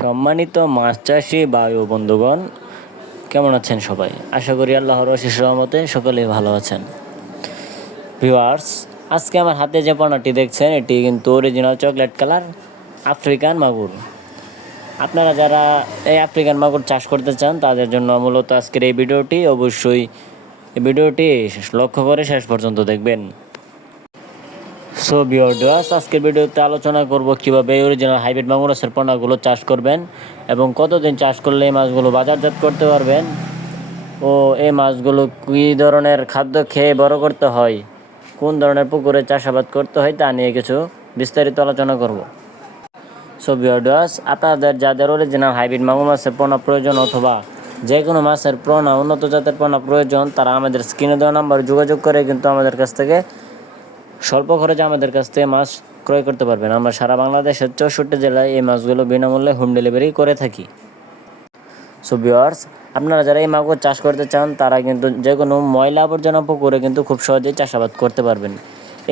সম্মানিত মাছ চাষি ভাই ও বন্ধুগণ, কেমন আছেন সবাই? আশা করি আল্লাহর অশেষ রহমতে সকলেই ভালো আছেন। ভিউয়ার্স, আজকে আমার হাতে যে পোনাটি দেখছেন এটি কিন্তু অরিজিনাল চকলেট কালার আফ্রিকান মাগুর। আপনারা যারা এই আফ্রিকান মাগুর চাষ করতে চান তাদের জন্য মূলত আজকের এই ভিডিওটি, অবশ্যই এই ভিডিওটি লক্ষ্য করে শেষ পর্যন্ত দেখবেন। সো ভিউয়ার্স, আজকের ভিডিওতে আলোচনা করব কিভাবে অরিজিনাল হাইব্রিড মাগুর মাছের পোনাগুলো চাষ করবেন এবং কতদিন চাষ করলে এই মাছগুলো বাজারজাত করতে পারবেন ও এই মাছগুলো কী ধরনের খাদ্য খেয়ে বড় করতে হয়, কোন ধরনের পুকুরে চাষাবাদ করতে হয় তা নিয়ে কিছু বিস্তারিত আলোচনা করব। সো ভিউয়ার্স, আপনাদের যাদের অরিজিনাল হাইব্রিড মাগুর মাছের পোনা প্রয়োজন অথবা যে কোনো মাছের পোনা, উন্নত জাতের পোনা প্রয়োজন, তারা আমাদের স্ক্রিনে দেওয়া নাম্বারে যোগাযোগ করে কিন্তু আমাদের কাছ থেকে স্বল্প খরচে আমাদের কাছ থেকে মাছ ক্রয় করতে পারবেন। আমরা সারা বাংলাদেশের 64 জেলায় এই মাছগুলো বিনামূল্যে হোম ডেলিভারি করে থাকি। সো ভিউয়ার্স, আপনারা যারা এই মাগুর চাষ করতে চান তারা কিন্তু যে কোনো ময়লা আবর্জনা পুকুরে কিন্তু খুব সহজেই চাষাবাদ করতে পারবেন।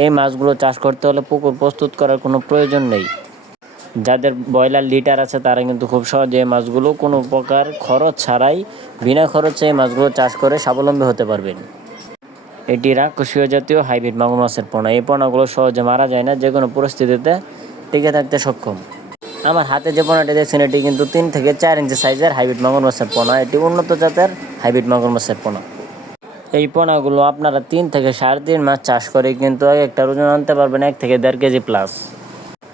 এই মাছগুলো চাষ করতে হলে পুকুর প্রস্তুত করার কোনো প্রয়োজন নেই। যাদের ব্রয়লার লিটার আছে তারা কিন্তু খুব সহজে এই মাছগুলো কোনো প্রকার খরচ ছাড়াই বিনা খরচে এই মাছগুলো চাষ করে স্বাবলম্বী হতে পারবেন। এটি রাক্ষসীয় জাতীয় হাইব্রিড মাগুর মাছের পোনা। এই পোনাগুলো সহজে মারা যায় না, যে কোনো পরিস্থিতিতে টিকে থাকতে সক্ষম। আমার হাতে যে পোনাটি দেখছেন এটি কিন্তু 3 থেকে 4 ইঞ্চি সাইজের হাইব্রিড মাগুর মাছের পোনা। এটি উন্নত জাতের হাইব্রিড মাগুর মাছের পোনা। এই পোনাগুলো আপনারা 3 থেকে 3.5 মাস চাষ করে কিন্তু একটা ওজন আনতে পারবেন 1 থেকে 1.5 কেজি প্লাস।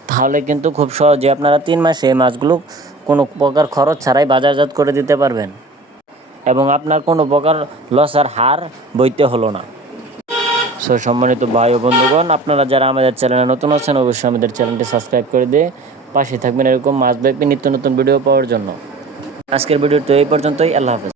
তাহলে কিন্তু খুব সহজে আপনারা 3 মাসে এই মাছগুলো কোনো প্রকার খরচ ছাড়াই বাজারজাত করে দিতে পারবেন এবং আপনার কোনো প্রকার লসের হার বইতে হলো না। সো সম্মানিত ভাই ও বন্ধুগণ, আপনারা যারা আমাদের চ্যানেলে নতুন আছেন অবশ্যই আমাদের চ্যানেলটি সাবস্ক্রাইব করে দিয়ে পাশে থাকবেন এরকম মাছব্যাপী নিত্য নতুন ভিডিও পাওয়ার জন্য। আজকের ভিডিওটি এই পর্যন্তই। আল্লাহ হাফেজ।